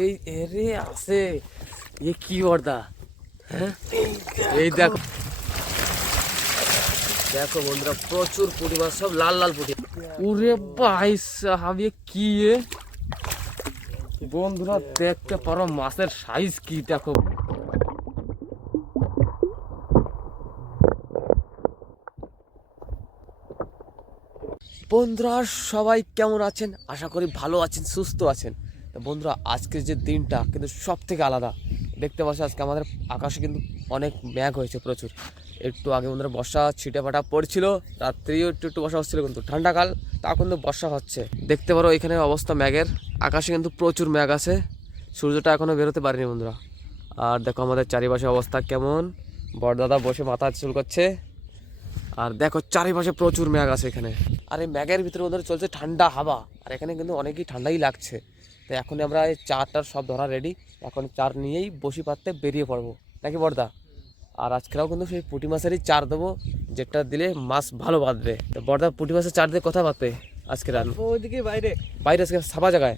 এই আছে। কি বর্দা হ্যাঁ? এই দেখো। দেখো বন্ধুরা, প্রচুর সব লাল লাল কি বন্ধুরা, দেখতে পারো মাছের সাইজ কি, দেখো। বন্ধুরা, সবাই কেমন আছেন? আশা করি ভালো আছেন, সুস্থ আছেন। বন্ধুরা, আজকের যে দিনটা কিন্তু সব থেকে আলাদা। দেখতে পাচ্ছ আজকে আমাদের আকাশে কিন্তু অনেক ম্যাঘ হয়েছে প্রচুর। একটু আগে বন্ধুরা বর্ষা ছিটে ফাটা পড়ছিল, রাত্রিও একটু একটু বর্ষা হচ্ছিল কিন্তু ঠান্ডাকাল তা কিন্তু বর্ষা হচ্ছে। দেখতে পারো এখানে অবস্থা ম্যাগের আকাশে কিন্তু প্রচুর ম্যাঘ আছে। সূর্যটা এখনও বেরোতে পারেনি বন্ধুরা। আর দেখো আমাদের চারিপাশে অবস্থা কেমন। বড়দাদা বসে মাথা চুল করছে। আর দেখো চারিপাশে প্রচুর ম্যাগ আছে এখানে। আর এই ম্যাগের ভিতরে ওদের চলছে ঠান্ডা হাওয়া। আর এখানে কিন্তু অনেকই ঠান্ডাই লাগছে। তো এখন আমরা এই চারটার সব ধরা রেডি এখন চার নিয়েই বসি পাততে বেরিয়ে পড়ব। নাকি বর্দা? আর আজকেরাও কিন্তু সেই পুঁটি মাছেরই চার দেবো যেটা দিলে মাছ ভালো বাঁধবে। তো বর্দা পুঁটি মাছের চার দিয়ে কথা বাঁধবে আজকে রান। ওইদিকে বাইরে। বাইরে আজকে সাবা জায়গায়।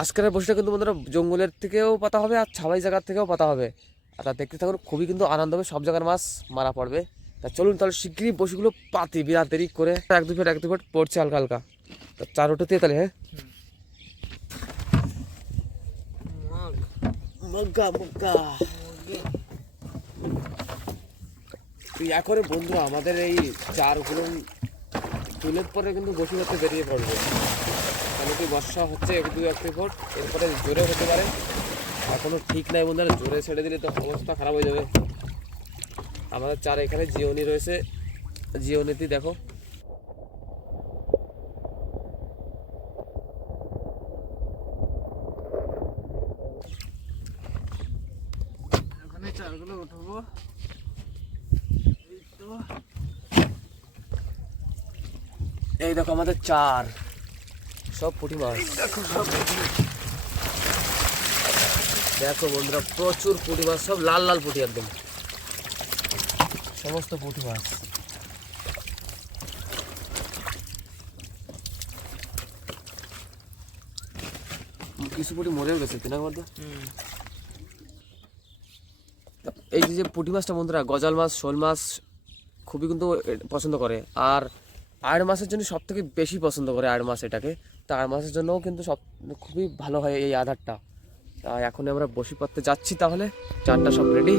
আজকের বসিটা কিন্তু বন্ধুরা জঙ্গলের থেকেও পাতা হবে আর ছাবাই জায়গার থেকেও পাতা হবে। আর তা দেখতে থাকুন খুবই কিন্তু আনন্দ হবে সব জায়গার মাছ মারা পড়বে। তা চলুন তাহলে শিগগিরই বসিগুলো পাতি বিরাট দেরি করে এক দু ফিট এক দু ফিট পড়ছে হালকা হালকা। তা চার উঠোতে তাহলে হ্যাঁ? মগ্গা মগ্গা তুই এখন বন্ধু, আমাদের এই চারগুলো তুলের পরে কিন্তু বসে করতে বেরিয়ে পড়বে। তাহলে কি বর্ষা হচ্ছে এক, দুই এক ফুট এরপরে জোরে হতে পারে। এখনও ঠিক নাই বন্ধুরা, জোরে ছেড়ে দিলে তো অবস্থা খারাপ হয়ে যাবে। আমাদের চার এখানে জিওনি রয়েছে। জিওনিতে দেখো ওখানে চারগুলো উঠবো এই তো এই দেখো আমাদের চার। সব পুঁটি মাছ। দেখো বন্ধুরা প্রচুর পুঁটি মাছ সব লাল লাল পুঁটি একদম। সমস্ত পুঁটি মাছ। কিছু পুঁটি মরেও গেছে কিনা বলতো এই যে যে পুঁটি মাছটা বন্ধুরা গজাল মাছ শোল মাছ খুবই কিন্তু পছন্দ করে। আর আড় মাসের জন্য সব থেকে বেশি পছন্দ করে আড় মাছ এটাকে। তো আড় মাসের জন্যও কিন্তু সব, খুবই ভালো হয় এই আধারটা। তা এখন আমরা বসি পড়তে যাচ্ছি তাহলে। চারটা সব রেডি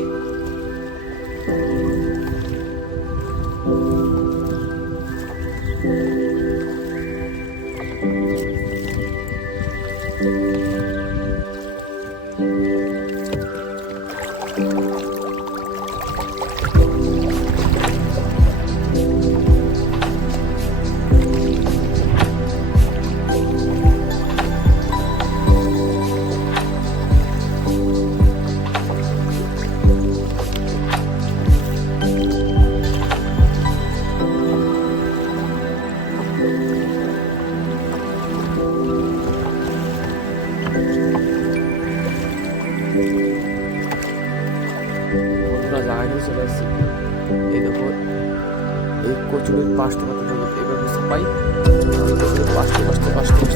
এই কচুরির পাঁচটা পাতা দেবো। এইভাবে সবাই কচুরির পাঁচটা পাঁচটা পাঁচটা পাঁচটা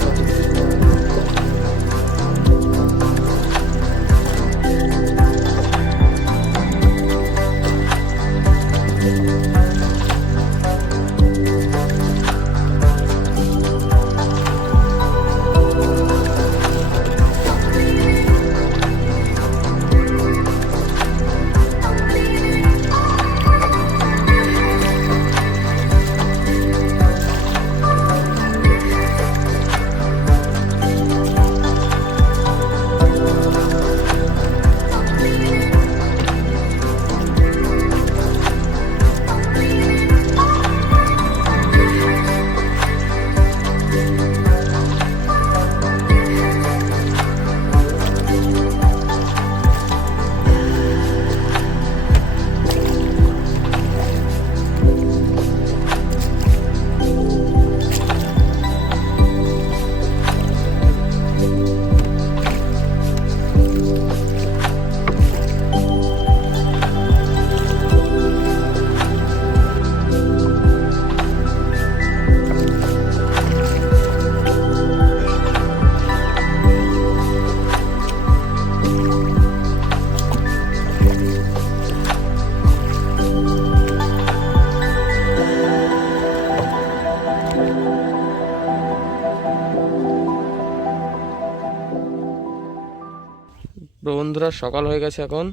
বন্ধুরা, সকাল হয়ে গেছে এখন।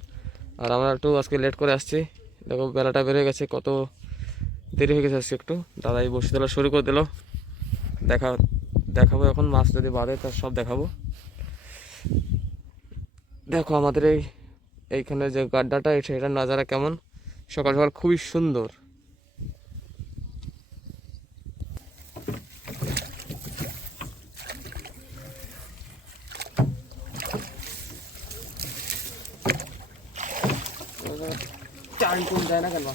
আর আমরা একটু আজকে লেট করে আসছি। দেখো, বেলাটা বেড়ে গেছে, কত দেরি হয়ে গেছে আজকে একটু। দাদাই বসে তোলা শুরু করে দিল। দেখা, দেখাবো এখন, মাছ যদি বাড়ে তা সব দেখাবো। দেখো, আমাদের এই, এইখানে যে গাড্ডাটা, এটা এটার নাজারা কেমন? সকাল সকাল খুবই সুন্দর টান টুন দেয় না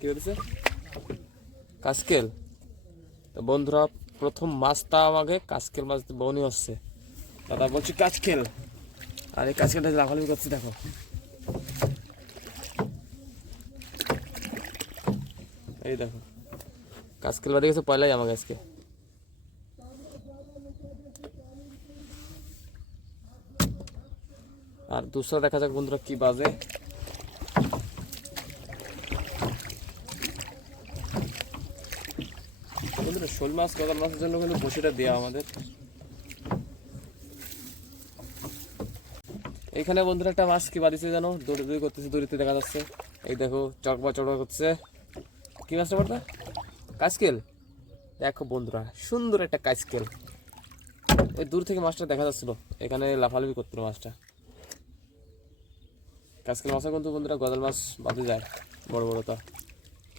কেন মাছে কাসকেল। তো বন্ধুরা, প্রথম মাছটা আমাকে কাসকেল মাছ বনি হচ্ছে। দাদা বলছি কাজকেল আর এই কাজকেলটা লাফালাফি করছে, দেখো। এই দেখো। কাজকেল বাড়ি গেছে পয়লাই আমাকে আজকে। আর দুসরা দেখা যাক বন্ধুরা কি বাজে। বন্ধুরা শোল মাছ কদাল মাছের জন্য কিন্তু বসিটা দেওয়া আমাদের। এখানে বন্ধুরা একটা মাছ কি বাদিছে জানো? দৌড়ে দৌড়ি করতেছে, দড়িতে দেখা যাচ্ছে। এই দেখো, চকবা চকবা করছে কি মাছটা বলতো কাজকেল দেখো বন্ধুরা, সুন্দর একটা কাজকেল ওই দূর থেকে মাছটা দেখা যাচ্ছিল। এখানে লাফালাফি করছিল মাছটা। কাজকেল মাছও কিন্তু বন্ধুরা গজাল মাছ বাদে যায়, বড় বড় তা।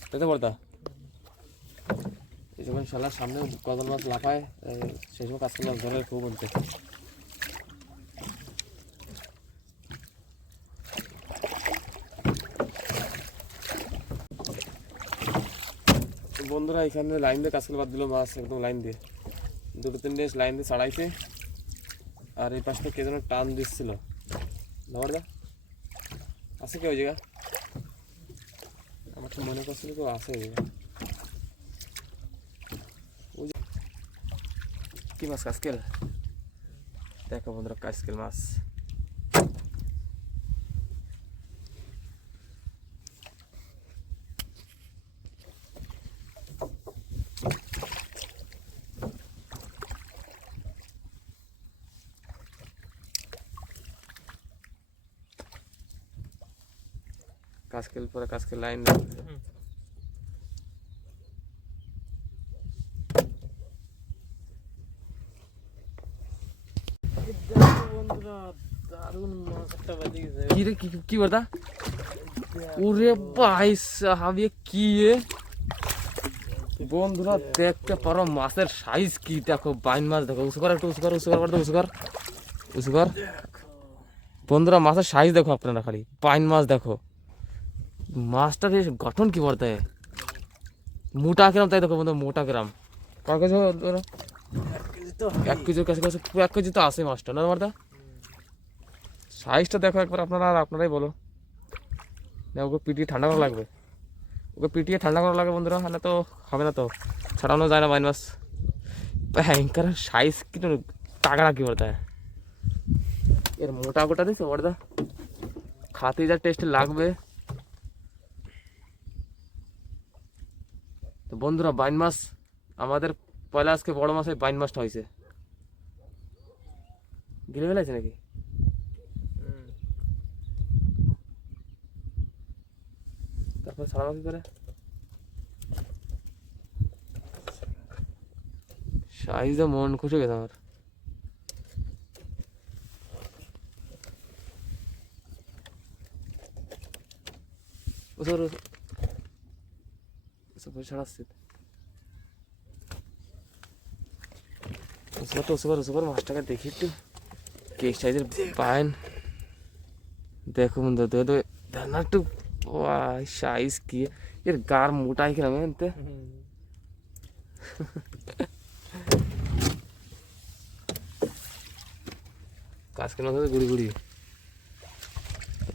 তাই তো? বড়দা এই যখন শালার সামনে গজাল মাছ লাফায় সেই সময় কাজকেল মাছ ধরে খুব বলতে তো বন্ধুরা, এখানে লাইন দিয়ে কাজকেল বাদ দিল মাছ, একদম লাইন দিয়ে। দুটো তিনটে লাইন দিয়ে ছাড়াইছে। আর এই পাশটা কে যেন টান দিচ্ছিল। দা। আছে কি ওই জায়গা? আমার তো মনে করছিল কেউ আছে ওই ওই কি মাছ কাজকেল দেখো বন্ধুরা কাজকেল মাছ। কাজকেল পরে কাজকেল লাইন কি রে কি কি বলতা ওরে ভাই সাহাব কি এ? বন্ধুরা দেখতে পারো মাছের সাইজ কি দেখো বাইন মাছ দেখো উসু কর একটু উসু কর উসু কর উসু কর উসু কর। বন্ধুরা মাছের সাইজ দেখো আপনারা খালি বাইন মাছ দেখো। মাছটা বেশ গঠন কি বলতে? মোটা কিরাম তাই দেখো বন্ধু মোটা কিরাম। কয় কেজি এক কেজির কাছে কাছে এক কেজি তো আছে মাছটা না মারদা সাইজটা দেখো একবার আপনারা আর আপনারাই বলো। না ওকে পিটিয়ে ঠান্ডা করা লাগবে। ওকে পিটিয়ে ঠান্ডা করা লাগবে বন্ধুরা না তো হবে না তো। ছাড়ানো যায় না বাইন মাছ। ভয়ঙ্কর সাইজ কিন্তু তাগড়া কি বলতে? এর মোটা গোটা দিচ্ছে বড়দা। খাতে যা টেস্ট লাগবে। বন্ধুরা, বাইন মাছ, আমাদের পয়লা আজকে বড় মাছের বাইন মাছটা হয়েছে। গিলে ফেলাইছে নাকি? তারপর সারানো কি করে সাইজে মন খুশি গেছে আমার। ওসর। তো মাছটাকে দেখি একটু। কেক সাইজের পায়েন দেখো বন্ধু তো একটু সাইজ কি? এর গার মোটাই কিরম এনতে কাজ কেন গুড়ি গুড়ি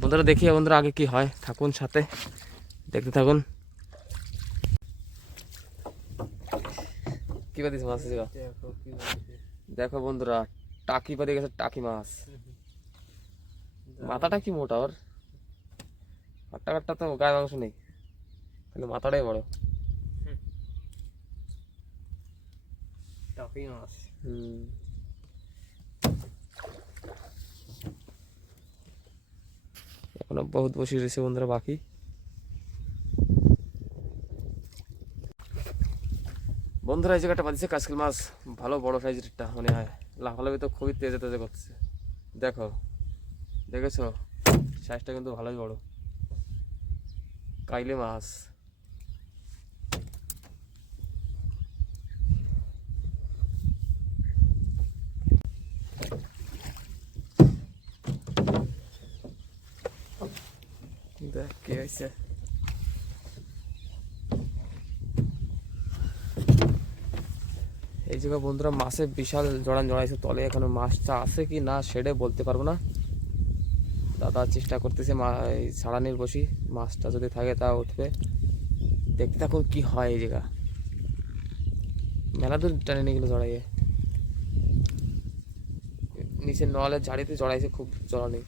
বন্ধুরা দেখি বন্ধুরা আগে কি হয়। থাকুন সাথে। দেখতে থাকুন। কি পাতিস মাছ আছে গা? দেখো কি বলছে দেখো বন্ধুরা টাকি পাতি গেছে টাকি মাছ। মাথাটা কি মোটা ওর? কাটটা কাটটা তো গায়ে মাংস নেই। খালি মাথাটাই বড়। টাকি মাছ। হুম। এখনও বহুত বসে রয়েছে বন্ধুরা বাকি। বন্ধুরা, এই জায়গাটা বাঁধছে কাজকেল মাছ। ভালো বড় সাইজের একটা মনে হয়। লাফালাফি তো খুবই তেজে তেজে করছে। দেখো, দেখেছ? সাইজটা কিন্তু ভালোই বড়। কাইলে মাছ। দেখ, কি হয়েছে? জায়গা বন্ধুরা মাছে বিশাল জড়ান জড়াইছে, তলে এখনও মাছটা আছে কি না সেটাই বলতে পারব না। দাদা চেষ্টা করতেছে ছাড়ানির বসি মাছটা যদি থাকে তা উঠবে। দেখতে থাকুন কি হয় এই জায়গা। মেলা দূর টানে নিয়ে গেলো জড়াইয়ে। নিচে নলের ঝাড়িতে জড়াইছে খুব জড়ানি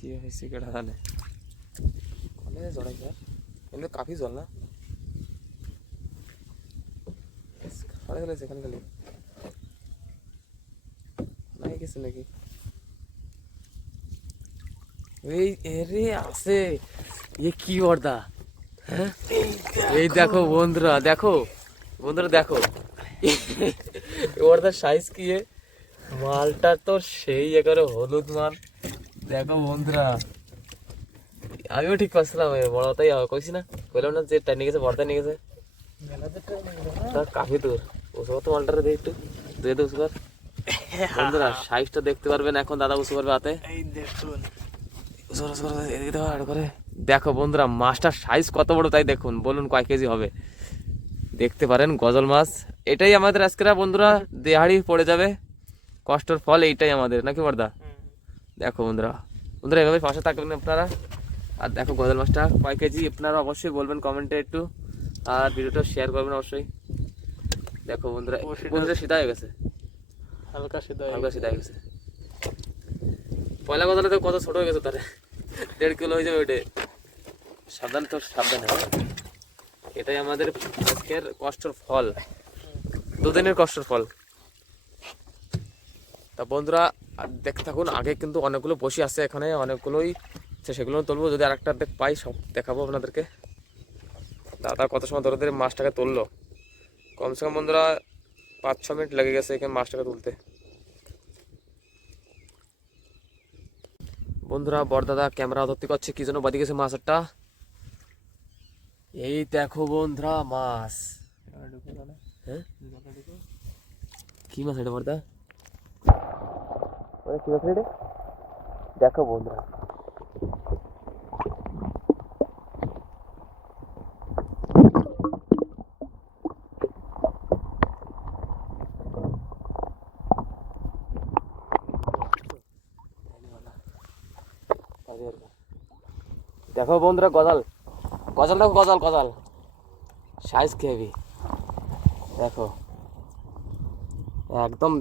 কি হয়েছে কেটা জানে? জড়াই কাফি জল না? খাড়ে গেলে সেখানে গেলে নাই গেছে নাকি? এই, এরে আছে। এ কি বর্দা হ্যাঁ? এই দেখো বন্ধুরা দেখো। বন্ধুরা, দেখো। ওরদার সাইজ কি? মালটা তো সেই একেবারে হলুদ মাল। দেখো বন্ধুরা। আমিও ঠিক পাচ্ছিলাম হবে কইছি না। কইলাম না যে টাই নিয়ে গেছে বড়টা নিয়ে গেছে। কাফি দূর ওসব তো মালটারে দে একটু দিয়ে দে উসবার বন্ধুরা সাইজটা দেখতে পারবেন এখন দাদা উসু করবে হাতে দেখো বন্ধুরা মাছটার সাইজ কত বড় তাই দেখুন বলুন কয় কেজি হবে। দেখতে পারেন গজল মাছ। এটাই আমাদের আজকের বন্ধুরা দেহাড়ি পড়ে যাবে। কষ্টর ফল এইটাই আমাদের নাকি বর্দা দেখো বন্ধুরা। বন্ধুরা এভাবে পাশে থাকবেন আপনারা। আর দেখো গজাল মাছটা কয় কেজি? আপনারা অবশ্যই বলবেন কমেন্টে একটু। আর ভিডিওটা শেয়ার করবেন অবশ্যই। দেখো বন্ধুরা সেটা- বন্ধুরা সিধা হয়ে গেছে। হালকা হয়ে হালকা সিধা হয়ে গেছে। পয়লা গজালে তো কত ছোট হয়ে গেছে তারে? দেড় কিলো হয়ে যাবে ওইটা। সাবধান তো সাবধান এটাই আমাদের আজকের কষ্টর ফল। দুদিনের কষ্টর ফল। তা বন্ধুরা দেখতে থাকুন আগে কিন্তু অনেকগুলো বসি আছে এখানে অনেকগুলোই সেগুলো তুলবো যদি আর একটা দেখ পাই সব দেখাবো আপনাদেরকে। দাদা কত সময় ধরে ধরে মাছটাকে তুললো। কমসে কম বন্ধুরা পাঁচ ছ মিনিট লেগে গেছে এখানে মাছটাকে তুলতে। বন্ধুরা বরদাদা ক্যামেরা ধরতে করছে কি জন্য বাদি গেছে মাছটা এই দেখো বন্ধুরা মাছ। হ্যাঁ? কি মাছ এটা মাছ এটা? দেখো বন্ধুরা। দেখো বন্ধুরা গজাল। গজাল দেখো, গজাল গজাল। সাইজ খেবি দেখো। একদম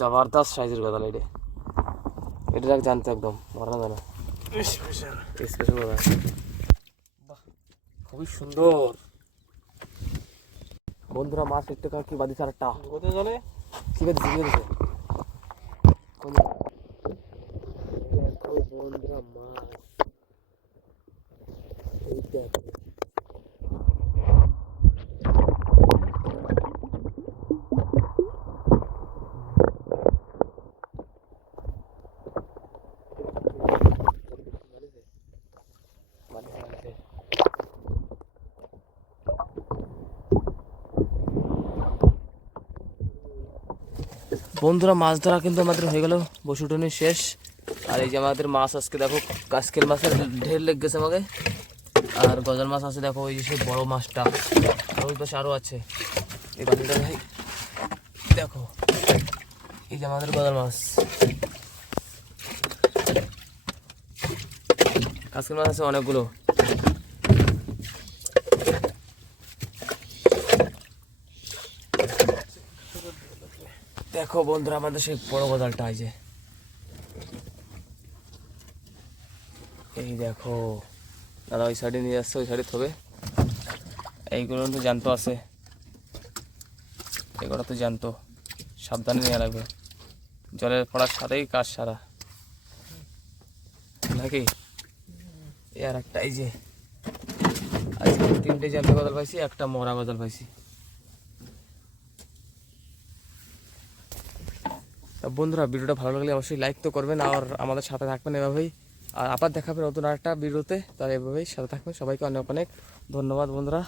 জবরদস্ত সাইজের গজাল এটা। এটা দেখ জানতো একদম। মরা না জানা স্পেশাল খুবই সুন্দর। বন্ধুরা মাছ একটু কি বাদি সারটা কোথায় জানে কি বাদি কি কোন বন্ধুরা, মাছ ধরা কিন্তু আমাদের হয়ে গেল। বসুটনি শেষ। আর এই যে আমাদের মাছ আজকে দেখো, কাসকেল মাছের ঢের লেগ গেছে আমাকে। আর গজাল মাছ আছে দেখো, ওই যে সেই বড়ো মাছটা। ওই পাশে আরও আছে। এই বাড়িটা ভাই, দেখো। এই যে আমাদের গজাল মাছ। কাসকেল মাছ আছে অনেকগুলো। দেখো বন্ধুরা, আমাদের সেই বড় গজালটা যে। এই দেখো, দাদা ওই সাইডে নিয়ে আসছে ওই সাইডে থবে। এইগুলো তো জানতো আছে। এগুলো তো জানতো সাবধানে নিয়ে লাগবে। জলের পড়ার সাথেই কাজ সারা। নাকি? আর একটা এই যে। আজকে তিনটে জ্যান্ত গজাল পাইছি, একটা মরা গজাল পাইছি। বন্ধুরা, ভিডিওটা ভালো লাগলে অবশ্যই লাইক তো করবেন আর আমাদের সাথে থাকবেন এভাবেই। আর আবার দেখাবেন নতুন আরেকটা ভিডিওতে, তার এভাবেই সাথে থাকবেন। সবাইকে অনেক অনেক ধন্যবাদ বন্ধুরা।